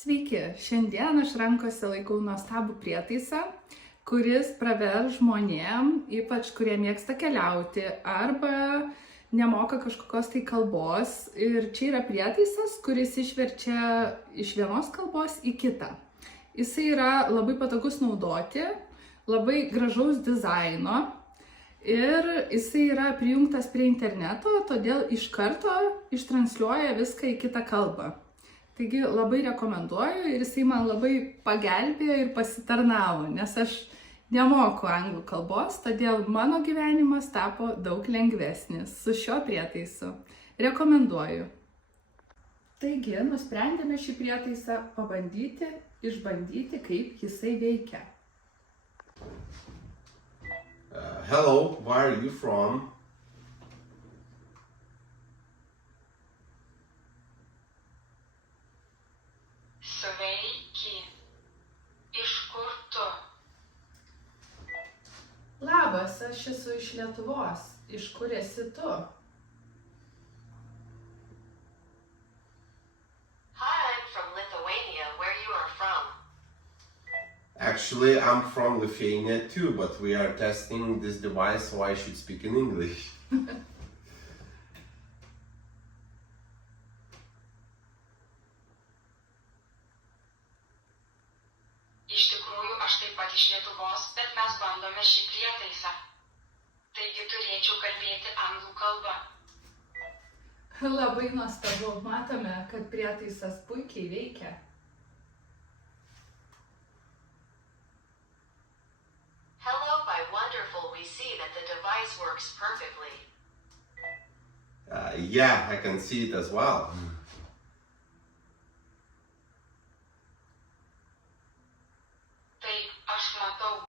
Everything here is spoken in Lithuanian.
Sveiki, šiandien aš rankose laikau nuostabų prietaisą, kuris pravers žmonėm, ypač kurie mėgsta keliauti arba nemoka kažkokios tai kalbos. Ir čia yra prietaisas, kuris išverčia iš vienos kalbos į kitą. Jisai yra labai patogus naudoti, labai gražaus dizaino ir jisai yra prijungtas prie interneto, todėl iš karto ištransliuoja viską į kitą kalbą. Taigi labai rekomenduoju ir jisai man labai pagelbėjo ir pasitarnavo, nes aš nemoku anglų kalbos, todėl mano gyvenimas tapo daug lengvesnis su šiuo prietaisu. Rekomenduoju. Taigi nusprendėme šį prietaisą pabandyti, išbandyti, kaip jisai veikia. Hello, where are you from? Sveiki. Iš kur tu? Labas, aš esu iš Lietuvos. Iš kur esi tu? Hi, I'm from Lithuania. Where you are from? Actually, I'm from Lithuania too, but we are testing this device, so I should speak in English. Iš tikrųjų, aš taip pat iš Lietuvos, bet mes bandome šį prietaisą. Taigi turėčiau kalbėti anglų kalbą. Labai nuostabu, matome, kad prietaisas puikiai veikia. Hello, by wonderful, we see that the device works perfectly. Yeah, I can see it as well.